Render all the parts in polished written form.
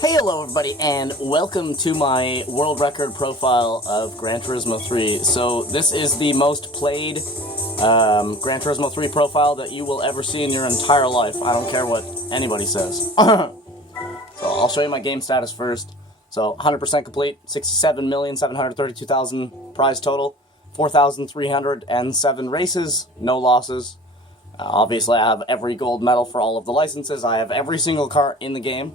Hey, hello everybody, and welcome to my world record profile of Gran Turismo 3. So, this is the most played Gran Turismo 3 profile that you will ever see in your entire life. I don't care what anybody says. So, I'll show you my game status first. So, 100% complete, 67,732,000 prize total, 4,307 races, no losses. Obviously, I have every gold medal for all of the licenses. I have every single car in the game.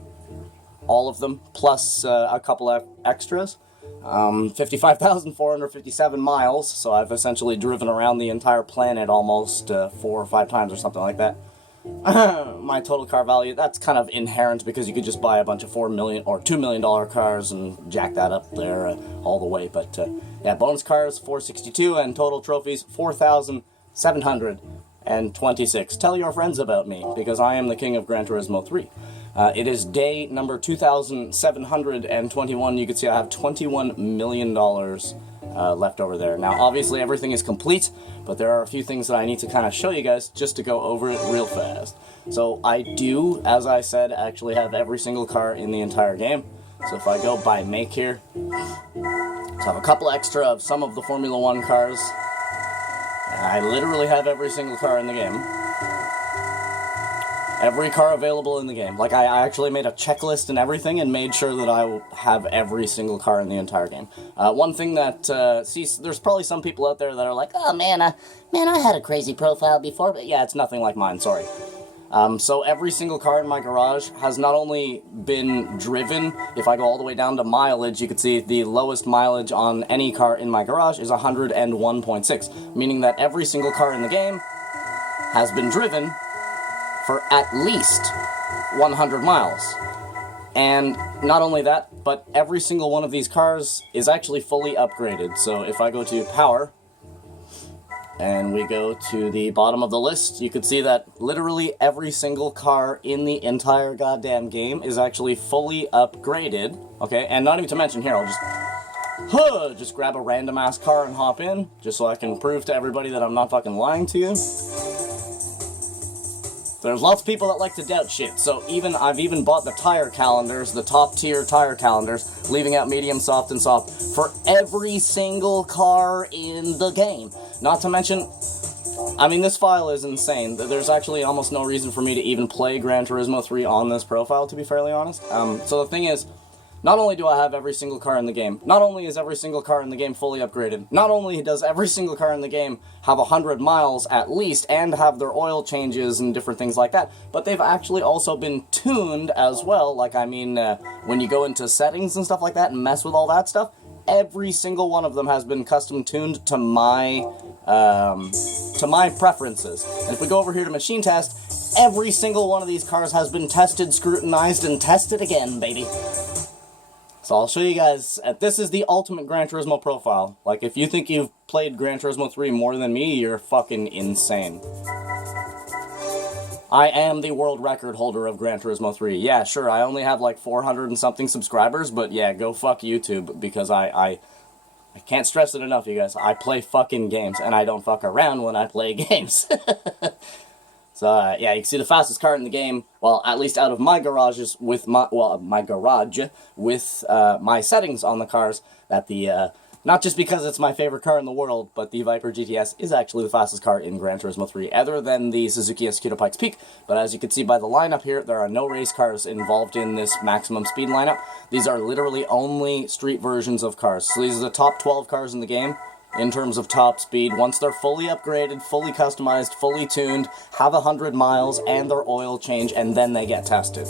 All of them, plus a couple of extras. 55,457 miles, so I've essentially driven around the entire planet almost 4 or 5 times or something like that. My total car value, that's kind of inherent because you could just buy a bunch of $4 million or $2 million cars and jack that up there all the way. But yeah, bonus cars, 462, and total trophies, 4,726. Tell your friends about me, because I am the king of Gran Turismo 3. It is day number 2,721. You can see I have $21 million left over there. Now, obviously, everything is complete, but there are a few things that I need to kind of show you guys just to go over it real fast. So, I do, as I said, actually have every single car in the entire game. So, if I go by make here, so I have a couple extra of some of the Formula 1 cars. And I literally have every single car in the game. Every car available in the game. Like, I actually made a checklist and everything and made sure that I have every single car in the entire game. One thing that, there's probably some people out there that are like, oh man, I had a crazy profile before, but yeah, it's nothing like mine, sorry. So every single car in my garage has not only been driven, if I go all the way down to mileage, you can see the lowest mileage on any car in my garage is 101.6, meaning that every single car in the game has been driven for at least 100 miles. And not only that, but every single one of these cars is actually fully upgraded. So if I go to power, and we go to the bottom of the list, you can see that literally every single car in the entire goddamn game is actually fully upgraded. Okay, and not even to mention, here, I'll just grab a random ass car and hop in, just so I can prove to everybody that I'm not fucking lying to you. There's lots of people that like to doubt shit, so I've even bought the tire calendars, the top tier tire calendars, leaving out medium, soft, and soft, for every single car in the game. Not to mention, I mean, this file is insane. There's actually almost no reason for me to even play Gran Turismo 3 on this profile, to be fairly honest. So the thing is, not only do I have every single car in the game, not only is every single car in the game fully upgraded, not only does every single car in the game have 100 miles at least, and have their oil changes and different things like that, but they've actually also been tuned as well. Like, I mean, when you go into settings and stuff like that and mess with all that stuff, every single one of them has been custom tuned to my preferences. And if we go over here to machine test, every single one of these cars has been tested, scrutinized, and tested again, baby. So I'll show you guys, this is the ultimate Gran Turismo profile. Like, if you think you've played Gran Turismo 3 more than me, you're fucking insane. I am the world record holder of Gran Turismo 3. Yeah, sure, I only have like 400 and something subscribers, but yeah, go fuck YouTube, because I can't stress it enough, you guys. I play fucking games, and I don't fuck around when I play games. So, yeah, you can see the fastest car in the game, well, at least out of my garages, with my garage, with my settings on the cars, that not just because it's my favorite car in the world, but the Viper GTS is actually the fastest car in Gran Turismo 3, other than the Suzuki Escudo Pikes Peak. But as you can see by the lineup here, there are no race cars involved in this maximum speed lineup. These are literally only street versions of cars. So these are the top 12 cars in the game, in terms of top speed. Once they're fully upgraded, fully customized, fully tuned, have 100 miles, and their oil change, and then they get tested.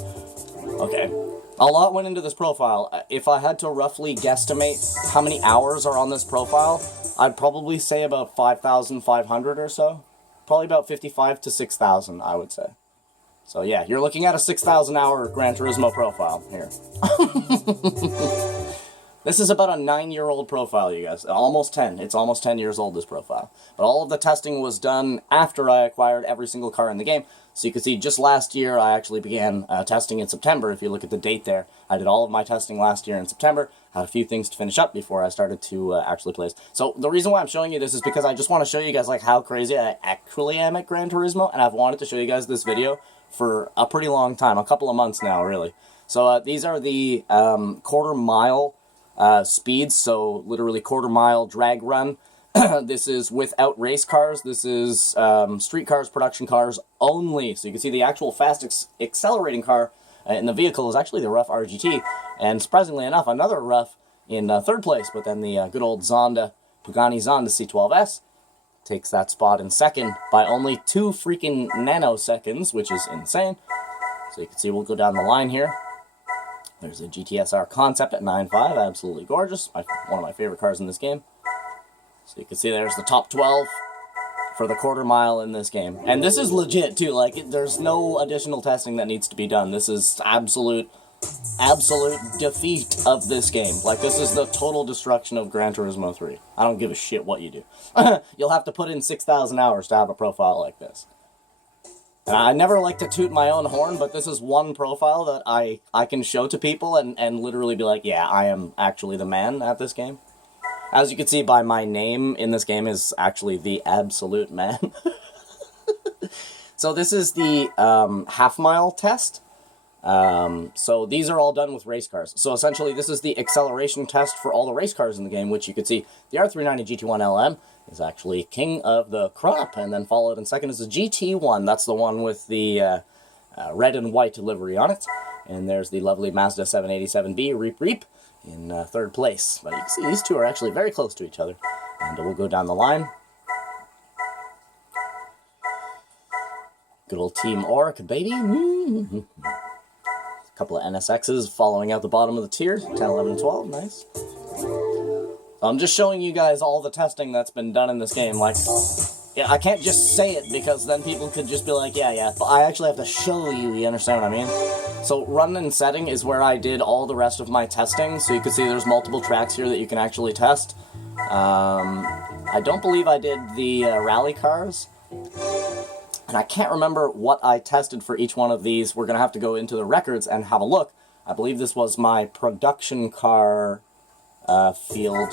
Okay. A lot went into this profile. If I had to roughly guesstimate how many hours are on this profile, I'd probably say about 5,500 or so. Probably about 55 to 6,000, I would say. So yeah, you're looking at a 6,000 hour Gran Turismo profile here. This is about a 9-year-old profile, you guys. Almost 10. It's almost 10 years old, this profile. But all of the testing was done after I acquired every single car in the game. So you can see just last year I actually began testing in September. If you look at the date there, I did all of my testing last year in September. Had a few things to finish up before I started to actually play. So the reason why I'm showing you this is because I just want to show you guys like how crazy I actually am at Gran Turismo. And I've wanted to show you guys this video for a pretty long time. A couple of months now, really. So these are the quarter-mile speeds, so literally quarter-mile drag run. This is without race cars. This is street cars, production cars only. So you can see the actual fast accelerating car in the vehicle is actually the rough RGT. And surprisingly enough, another rough in third place, but then the good old Pagani Zonda C12S takes that spot in second by only 2 freaking nanoseconds, which is insane. So you can see we'll go down the line here. There's a GTSR Concept at 9.5, absolutely gorgeous. One of my favorite cars in this game. So you can see there's the top 12 for the quarter mile in this game. And this is legit too, like there's no additional testing that needs to be done. This is absolute defeat of this game. Like, this is the total destruction of Gran Turismo 3. I don't give a shit what you do. You'll have to put in 6,000 hours to have a profile like this. And I never like to toot my own horn, but this is one profile that I can show to people and literally be like, yeah, I am actually the man at this game. As you can see by my name in this game is actually the absolute man. So this is the half-mile test. So these are all done with race cars. So essentially this is the acceleration test for all the race cars in the game, which you can see the R390 GT1 LM is actually king of the crop, and then followed in second is the GT1. That's the one with the red and white livery on it. And there's the lovely Mazda 787B Reap Reap in third place. But you can see these two are actually very close to each other. And we'll go down the line. Good old Team Oric, baby. A couple of NSXs following out the bottom of the tier. 10, 11, 12. Nice. I'm just showing you guys all the testing that's been done in this game. Like, yeah, I can't just say it because then people could just be like, yeah, but I actually have to show you, you understand what I mean? So run and setting is where I did all the rest of my testing, so you can see there's multiple tracks here that you can actually test. I don't believe I did the rally cars, and I can't remember what I tested for each one of these. We're going to have to go into the records and have a look. I believe this was my production car field.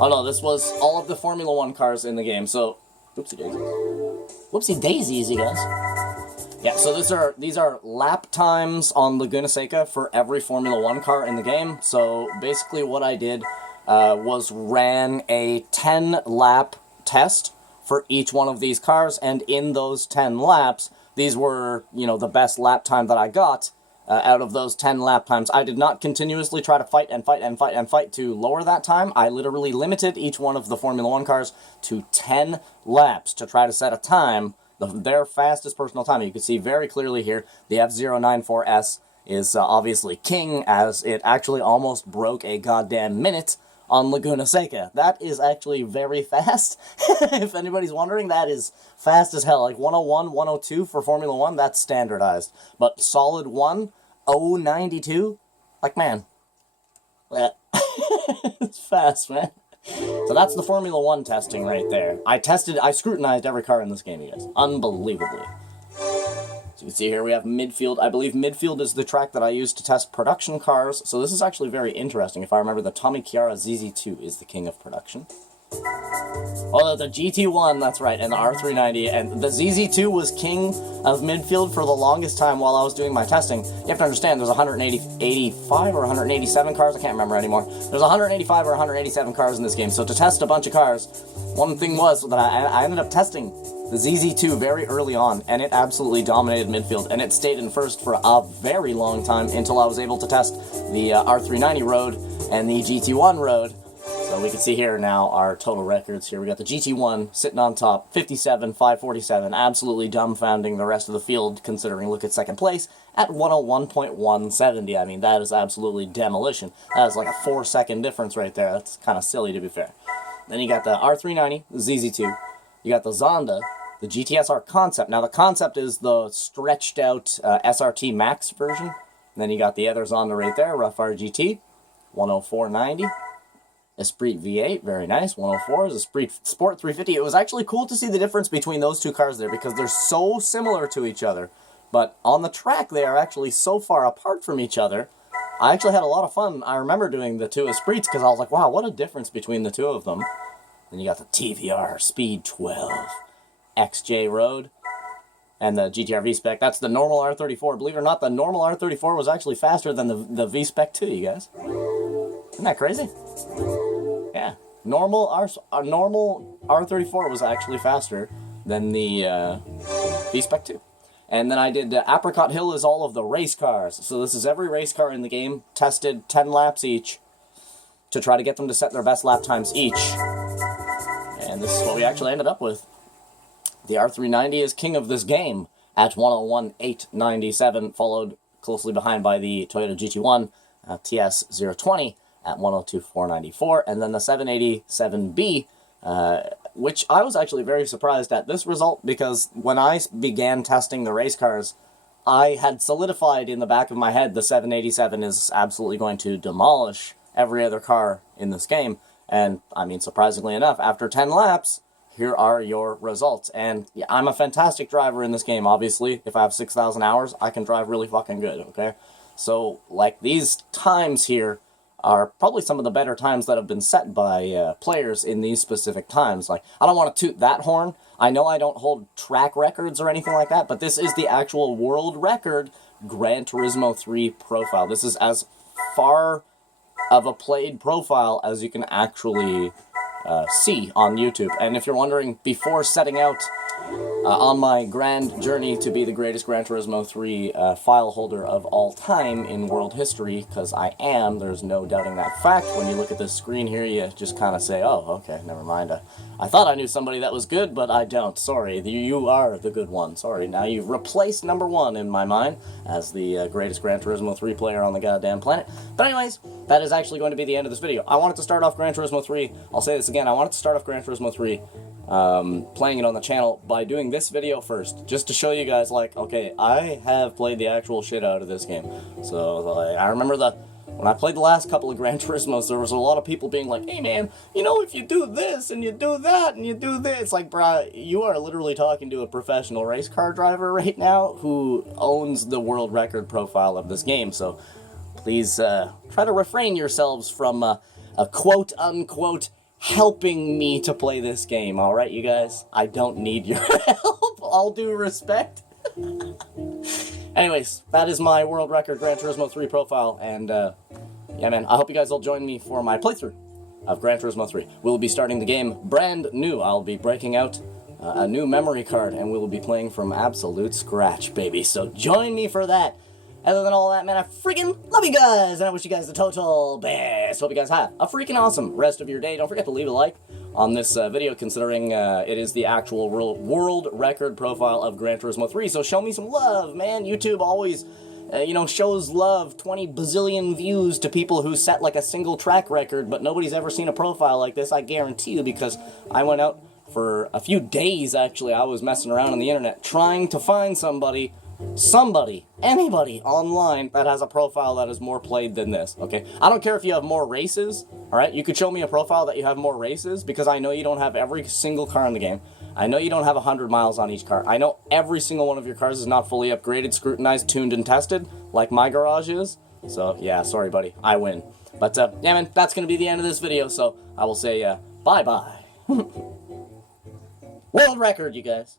Oh no, this was all of the Formula 1 cars in the game, so whoopsie daisies. Whoopsie daisies, you guys. Yeah, so these are lap times on Laguna Seca for every Formula 1 car in the game. So basically what I did was ran a 10-lap test for each one of these cars, and in those 10 laps, these were, you know, the best lap time that I got out of those 10 lap times. I did not continuously try to fight to lower that time. I literally limited each one of the Formula 1 cars to 10 laps to try to set a time, their fastest personal time. You can see very clearly here, the F094S is obviously king, as it actually almost broke a goddamn minute on Laguna Seca. That is actually very fast. If anybody's wondering, that is fast as hell. Like 101, 102 for Formula 1, that's standardized. But solid 1, 092, like, man, it's fast, man. So that's the Formula 1 testing right there. I scrutinized every car in this game, you guys. Unbelievably. So you can see here we have midfield. I believe midfield is the track that I used to test production cars. So this is actually very interesting. If I remember, the Tommy Chiara ZZ2 is the king of production. Oh, the GT1, that's right, and the R390, and the ZZ2 was king of midfield for the longest time while I was doing my testing. You have to understand, there's 185 or 187 cars, I can't remember anymore. There's 185 or 187 cars in this game, so to test a bunch of cars, one thing was that I ended up testing the ZZ2 very early on, and it absolutely dominated midfield, and it stayed in first for a very long time until I was able to test the R390 road and the GT1 road. So we can see here now our total records here. We got the GT1 sitting on top, 57, 547, absolutely dumbfounding the rest of the field, considering look at second place at 101.170. I mean, that is absolutely demolition. That is like a 4-second difference right there. That's kind of silly, to be fair. Then you got the R390, the ZZ2. You got the Zonda, the GTSR Concept. Now, the Concept is the stretched out SRT Max version. And then you got the other Zonda right there, Rough RGT, 104.90. Esprit V8, very nice, 104 is Esprit Sport 350. It was actually cool to see the difference between those two cars there because they're so similar to each other. But on the track, they are actually so far apart from each other. I actually had a lot of fun. I remember doing the two Esprits because I was like, wow, what a difference between the two of them. Then you got the TVR Speed 12 XJ Road. and the GTR V-Spec. That's the normal R34. Believe it or not, the normal R34 was actually faster than the V-Spec 2, you guys. Isn't that crazy? Yeah. Normal R34 was actually faster than the V-Spec 2. And then I did Apricot Hill is all of the race cars. So this is every race car in the game, tested 10 laps each, to try to get them to set their best lap times each. And this is what we actually ended up with. The R390 is king of this game at 101.897, followed closely behind by the Toyota GT1 TS020 at 102.494, and then the 787B, which I was actually very surprised at this result, because when I began testing the race cars, I had solidified in the back of my head the 787 is absolutely going to demolish every other car in this game. And, I mean, surprisingly enough, after 10 laps, here are your results. And yeah, I'm a fantastic driver in this game, obviously. If I have 6,000 hours, I can drive really fucking good, okay? So, like, these times here are probably some of the better times that have been set by players in these specific times. Like, I don't want to toot that horn. I know I don't hold track records or anything like that, but this is the actual world record Gran Turismo 3 profile. This is as far of a played profile as you can actually see on YouTube. And if you're wondering, before setting out on my grand journey to be the greatest Gran Turismo 3 file holder of all time in world history, because I am, there's no doubting that fact. When you look at this screen here, you just kind of say, oh, okay, never mind. I thought I knew somebody that was good, but I don't. Sorry, you are the good one. Sorry, now you've replaced number one in my mind as the greatest Gran Turismo 3 player on the goddamn planet. But anyways, that is actually going to be the end of this video. I wanted to start off Gran Turismo 3, I'll say this again, I wanted to start off Gran Turismo 3 playing it on the channel by doing this video first, just to show you guys, like, okay, I have played the actual shit out of this game. So, like, I remember when I played the last couple of Gran Turismos, there was a lot of people being like, hey man, you know, if you do this, and you do that, and you do this, like, bruh, you are literally talking to a professional race car driver right now who owns the world record profile of this game, so please try to refrain yourselves from a quote-unquote helping me to play this game, alright, you guys? I don't need your help, all due respect. Anyways, that is my world record Gran Turismo 3 profile, and, yeah, man, I hope you guys will join me for my playthrough of Gran Turismo 3. We'll be starting the game brand new. I'll be breaking out a new memory card, and we will be playing from absolute scratch, baby, so join me for that. Other than all that, man, I freaking love you guys, and I wish you guys the total best. Hope you guys have a freaking awesome rest of your day. Don't forget to leave a like on this video, considering it is the actual world record profile of Gran Turismo 3. So show me some love, man. YouTube always, you know, shows love, 20 bazillion views to people who set like a single track record, but nobody's ever seen a profile like this, I guarantee you, because I went out for a few days, actually. I was messing around on the internet trying to find somebody, anybody online that has a profile that is more played than this, okay? I don't care if you have more races, alright? You could show me a profile that you have more races, because I know you don't have every single car in the game. I know you don't have 100 miles on each car. I know every single one of your cars is not fully upgraded, scrutinized, tuned, and tested, like my garage is. So, yeah, sorry, buddy. I win. But, yeah, man, that's going to be the end of this video, so I will say, bye-bye. World record, you guys.